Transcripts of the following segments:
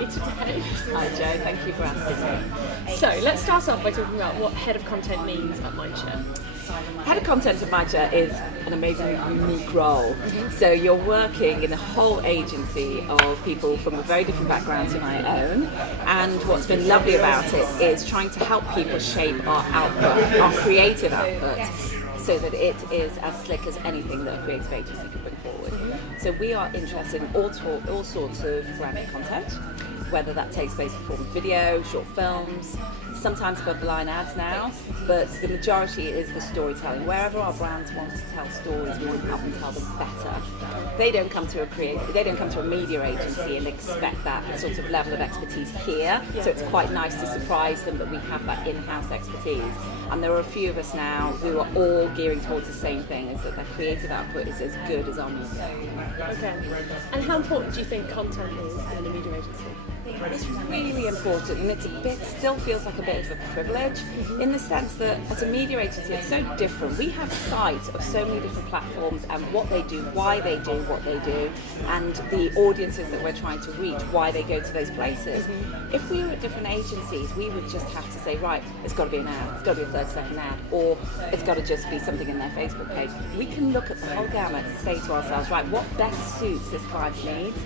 me today. Hi Joe, thank you for asking me. So let's start off by talking about what head of content means at Mindshare. Head of content at Mindshare is an amazingly unique role. So you're working in a whole agency of people from a very different background to my own, and what's been lovely about it is trying to help people shape our output, our creative output, so that it is as slick as anything that a creative agency can bring forward. So we are interested in all sorts of branded content, whether that takes place in form of video, short films, sometimes above-the-line ads now, but the majority is the storytelling. Wherever our brands want to tell stories, we want to help them tell them better. They don't come to a media agency and expect that sort of level of expertise here, so it's quite nice to surprise them that we have that in-house expertise. And there are a few of us now who are all gearing towards the same thing, is that their creative output is as good as our media. Okay. And how important do you think content is in a media agency? It's really important, and it still feels like a bit of a privilege in the sense that as a media agency it's so different. We have sight of so many different platforms and what they do, why they do what they do, and the audiences that we're trying to reach, why they go to those places. If we were at different agencies, we would just have to say, right, it's got to be an ad, it's got to be a 30-second ad, or it's got to just be something in their Facebook page. We can look at the whole gamut and say to ourselves, right, what best suits this client's needs?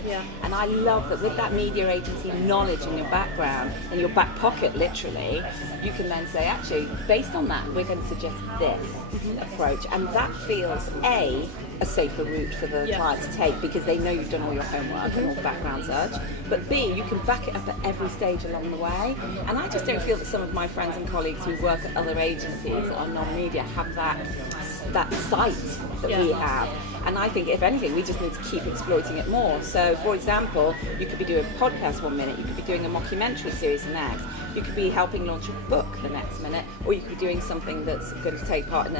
And I love that with that media agency knowledge in your background, in your back pocket literally, you can then say, actually, based on that, we're going to suggest this approach. And that feels a safer route for the client to take, because they know you've done all your homework and all the background search, but B, you can back it up at every stage along the way. And I just don't feel that some of my friends and colleagues who work at other agencies that are non-media have that sight that we have. And I think, if anything, we just need to keep exploiting it more. So, for example, you could be doing a podcast one minute, you could be doing a mockumentary series the next, you could be helping launch a book the next minute, or you could be doing something that's going to take part in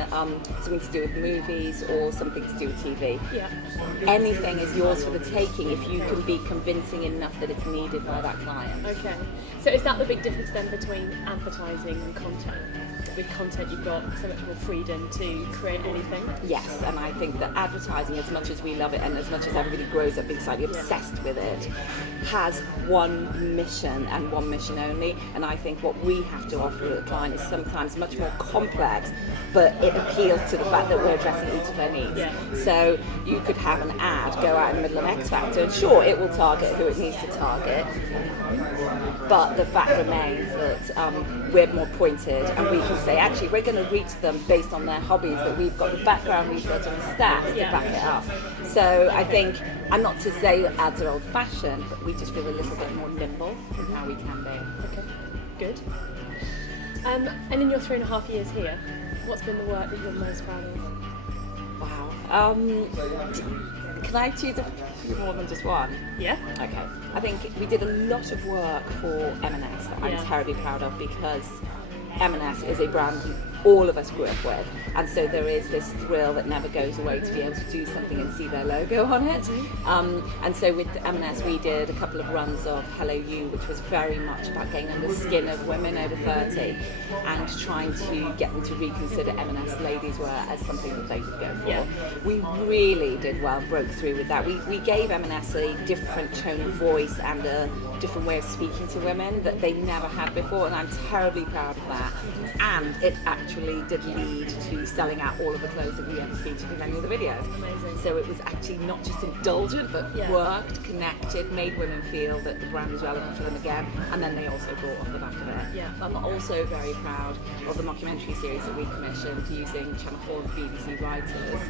something to do with movies or something to do with TV. Anything is yours for the taking if you can be convincing enough that it's needed by that client. Okay. So is that the big difference then between advertising and content? With content you've got so much more freedom to create anything? Yes, and I think that advertising, as much as we love it and as much as everybody grows up being slightly obsessed with it, has one mission and one mission only. And I think what we have to offer the client is sometimes much more complex, but it appeals to the fact that we're addressing each of their needs. So you could have an ad go out in the middle of X Factor, and sure, it will target who it needs to target, but the fact remains that we're more pointed, and we can say, actually, we're going to reach them based on their hobbies, that we've got the background research and the stats to back it up. So I think, and not to say that ads are old-fashioned, but we just feel a little bit more nimble in how we can be. Okay, good. And in your 3.5 years here, what's been the work that you're most proud of? Wow. Can I choose a few more than just one? Yeah. Okay. I think we did a lot of work for M&S that I'm terribly proud of, because M&S is a brand all of us grew up with, and so there is this thrill that never goes away to be able to do something and see their logo on it. And so with M&S we did a couple of runs of Hello You, which was very much about getting under the skin of women over 30 and trying to get them to reconsider M&S ladies wear as something that they would go for. We really did well, broke through with that. We gave M&S a different tone of voice and a different way of speaking to women that they never had before, and I'm terribly proud of that. And it actually did lead to selling out all of the clothes that we ever featured in any of the videos. Amazing. So it was actually not just indulgent, but worked, connected, made women feel that the brand was relevant for them again, and then they also bought off the back of it. I'm also very proud of the mockumentary series that we commissioned using Channel 4 and BBC writers,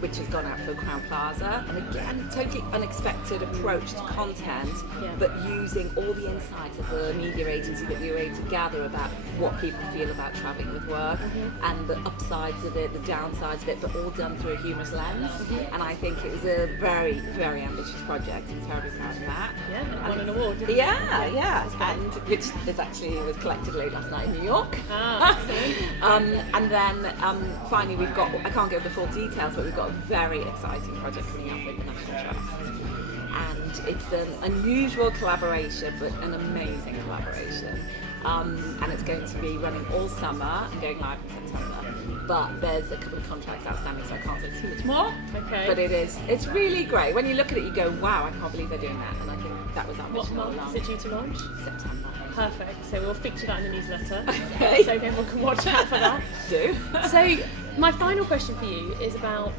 which has gone out for Crown Plaza. And again, totally unexpected approach to content, but using all the insights of the media agency that we were able to gather about what people feel about travelling with work, and the upsides of it, the downsides of it, but all done through a humorous lens. And I think it was a very, very ambitious project. I'm terribly proud of that. And it won an award, didn't it? And which is actually was collected late last night in New York. And then finally we've got, I can't give the full details, but we've got a very exciting project coming up with the National Trust. And it's an unusual collaboration, but an amazing collaboration. And it's going to be running all summer and going live in September. But there's a couple of contracts outstanding, so I can't say too much more. Okay. But it's really great. When you look at it, you go, wow, I can't believe they're doing that. And I think That was our What mission all month along. is it due to launch? September. Perfect. So we'll feature that in the newsletter, Okay. so everyone can watch out for that. Do. So my final question for you is about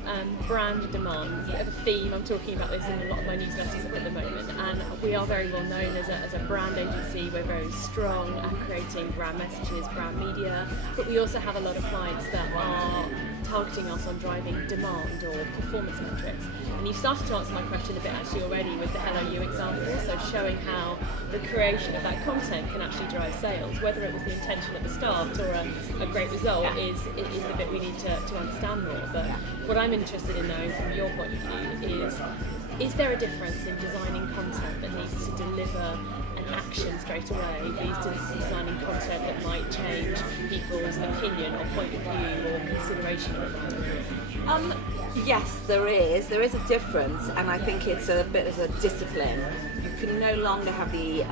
brand demand. It's a bit of a theme. I'm talking about this in a lot of my newsletters at the moment, and we are very well known as a brand agency. We're very strong at creating brand messages, brand media, but we also have a lot of clients that are targeting us on driving demand or performance metrics. And you've started to answer my question a bit actually already with the Hello You example, so showing how the creation of that content can actually drive sales, whether it was the intention at the start or a great result is the bit we need to understand more. But what I'm interested in knowing from your point of view is there a difference in designing content that needs to deliver an action straight away, needs to designing content that might change people's opinion or point of view or consideration of a brand? Yes, there is. There is a difference, and I think it's a bit of a discipline. You can no longer have the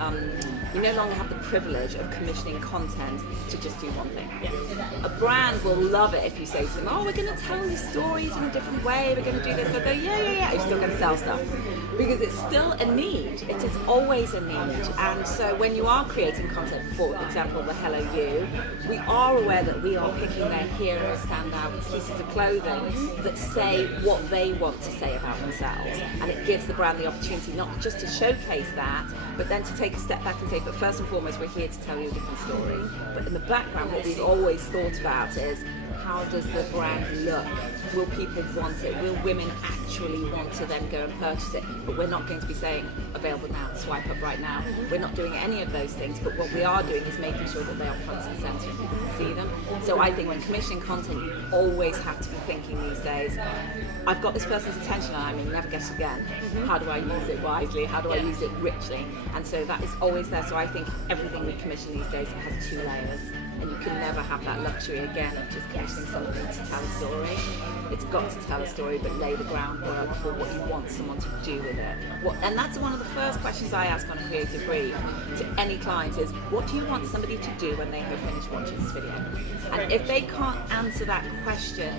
privilege of commissioning content to just do one thing. A brand will love it if you say to them, "Oh, we're going to tell you stories in a different way. We're going to do this." They'll go, "Yeah." You're still going to sell stuff because it's still a need. It is always a need, and so when you are creating content, for example, the Hello You, we are aware that we are picking their hero standout pieces of clothing that say what they want to say about themselves, and it gives the brand the opportunity not just to showcase that, but then to take a step back and say, but first and foremost, we're here to tell you a different story. But in the background, what we've always thought about is, how does the brand look? Will people want it? Will women actually want to then go and purchase it? But we're not going to be saying available now, swipe up right now. We're not doing any of those things, but what we are doing is making sure that they are front and centre and people can see them. So I think when commissioning content, you always have to be thinking these days, I've got this person's attention and I may never get it again. How do I use it wisely? How do I use it richly? And so that is always there. So I think everything we commission these days has 2 layers. And you can never have that luxury again of just commissioning something to tell a story. It's got to tell a story, but lay the groundwork for what you want someone to do with it. And that's one of the first questions I ask on a creative brief to any client is, what do you want somebody to do when they have finished watching this video? And if they can't answer that question,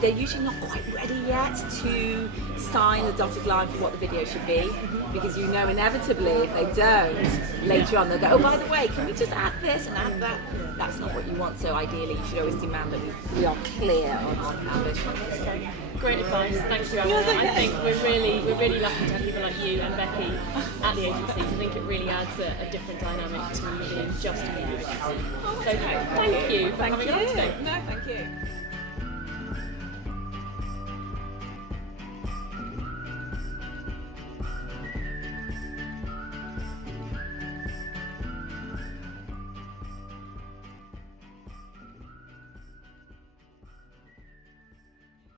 they're usually not quite ready yet to sign the dotted line for what the video should be, because you know inevitably if they don't, later on they'll go, oh, by the way, can we just add this and add that? That's not what you want, so ideally you should always demand that we are clear on our ambition. Okay. Great advice, thank you, Amina. I think we're really lucky to have people like you and Becky at the agencies. I think it really adds a different dynamic to being just a media agency. So thank you for coming on today. No, thank you.